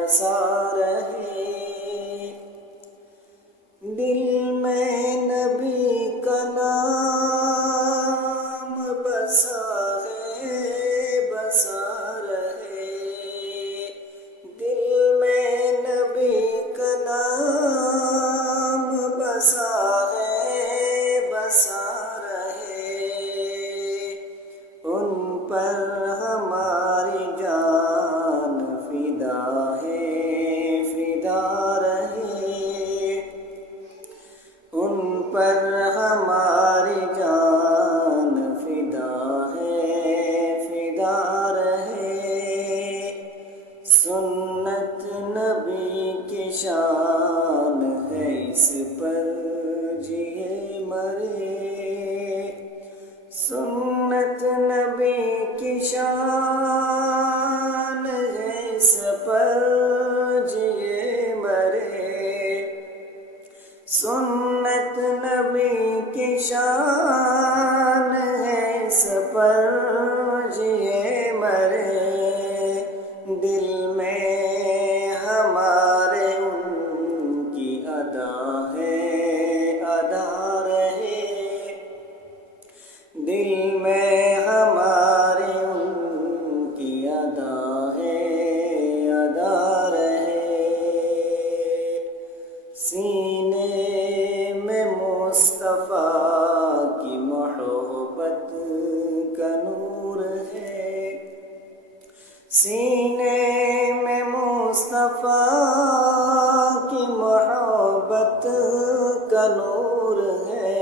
بسا رہے، دل میں نبی کا نام بسا ہے، بسا رہے، دل میں نبی کا نام بسا ہے، بسا رہے، ان پر ہماری جان فدا ہے، فدا رہے، ان پر ہماری جان فدا ہے، فدا رہے، سنت نبی کی شان ہے، اس پر جیے مرے، سنت نبی کی شان ہے، اس پر جیے مرے، سنت نبی کی شان ہے، اس پر جیے مرے، دل میں ہمارے ان کی ادا ہے، ادا رہے، دل میں ہمارے ان کی ادا ہے، ادا رہے، سینے میں مصطفیٰ کی محبت کا نور ہے، سینے میں مصطفیٰ کی محبت کا نور ہے،